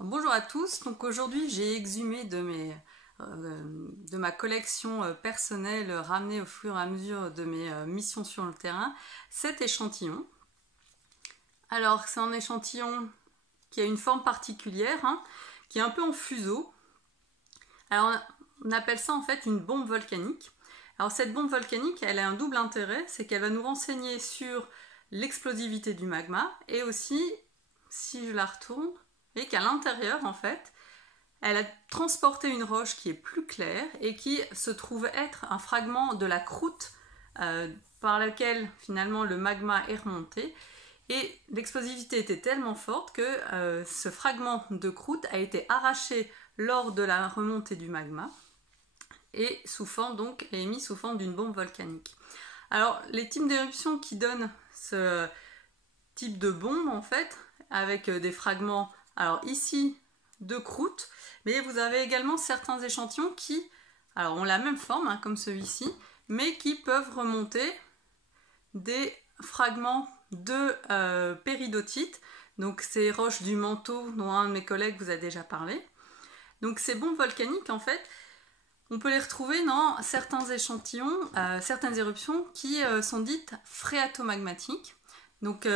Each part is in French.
Bonjour à tous, donc aujourd'hui j'ai exhumé de ma collection personnelle ramenée au fur et à mesure de mes missions sur le terrain, 7 échantillons. Alors c'est un échantillon qui a une forme particulière, qui est un peu en fuseau. Alors on appelle ça en fait une bombe volcanique. Alors cette bombe volcanique, elle a un double intérêt, c'est qu'elle va nous renseigner sur l'explosivité du magma et aussi, si je la retourne, et qu'à l'intérieur, en fait, elle a transporté une roche qui est plus claire et qui se trouve être un fragment de la croûte par laquelle finalement le magma est remonté. Et l'explosivité était tellement forte que ce fragment de croûte a été arraché lors de la remontée du magma et est émis sous forme d'une bombe volcanique. Alors, les types d'éruptions qui donnent ce type de bombe, en fait, avec des fragments, alors ici, de croûte, mais vous avez également certains échantillons qui ont la même forme, comme celui-ci, mais qui peuvent remonter des fragments de péridotite, donc ces roches du manteau dont un de mes collègues vous a déjà parlé. Donc ces bombes volcaniques, en fait, on peut les retrouver dans certains échantillons, certaines éruptions qui sont dites phréatomagmatiques. Donc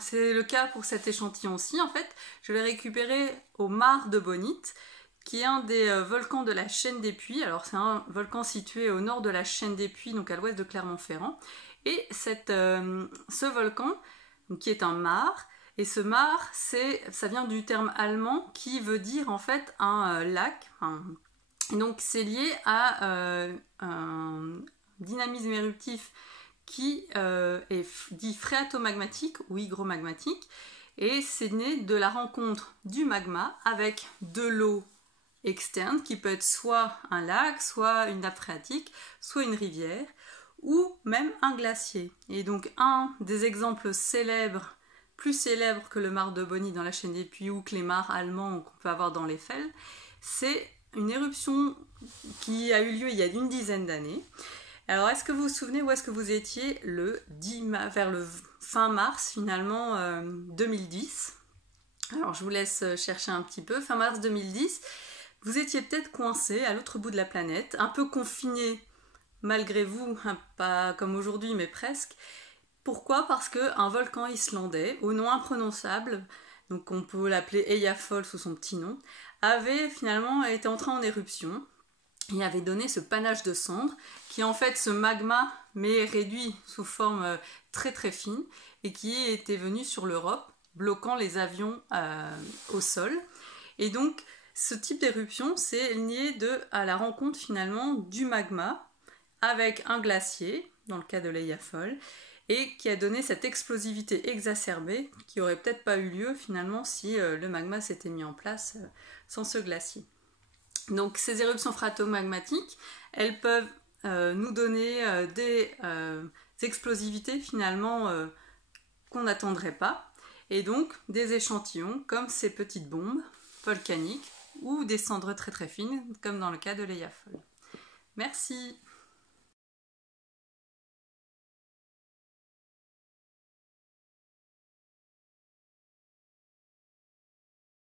c'est le cas pour cet échantillon-ci. En fait, je l'ai récupéré au Mar de Bonite, qui est un des volcans de la chaîne des Puys. Alors c'est un volcan situé au nord de la chaîne des Puys, donc à l'ouest de Clermont-Ferrand. Et ce volcan, qui est un mar, et ce mar, ça vient du terme allemand qui veut dire en fait un lac. Et donc c'est lié à un dynamisme éruptif qui est dit phréatomagmatique ou hygromagmatique, et c'est né de la rencontre du magma avec de l'eau externe qui peut être soit un lac, soit une nappe phréatique, soit une rivière, ou même un glacier. Et donc un des exemples célèbres, plus célèbres que le Mar de Bonite dans la chaîne des Puys ou que les mares allemands qu'on peut avoir dans l'Eifel, c'est une éruption qui a eu lieu il y a une dizaine d'années. Alors, est-ce que vous vous souvenez où est-ce que vous étiez vers le fin mars, finalement, 2010? Alors, je vous laisse chercher un petit peu. Fin mars 2010, vous étiez peut-être coincé à l'autre bout de la planète, un peu confiné, malgré vous, pas comme aujourd'hui, mais presque. Pourquoi? Parce qu'un volcan islandais, au nom imprononçable, donc on peut l'appeler Eyjafjall sous son petit nom, avait finalement été entré en éruption et avait donné ce panache de cendres qui est en fait ce magma mais réduit sous forme très très fine et qui était venu sur l'Europe bloquant les avions au sol. Et donc ce type d'éruption c'est lié à la rencontre finalement du magma avec un glacier dans le cas de l'Eyjafjall et qui a donné cette explosivité exacerbée qui aurait peut-être pas eu lieu finalement si le magma s'était mis en place sans ce glacier. Donc ces éruptions phréatomagmatiques, elles peuvent nous donner des explosivités finalement qu'on n'attendrait pas, et donc des échantillons comme ces petites bombes volcaniques ou des cendres très très fines comme dans le cas de l'Eyjafjall. Merci.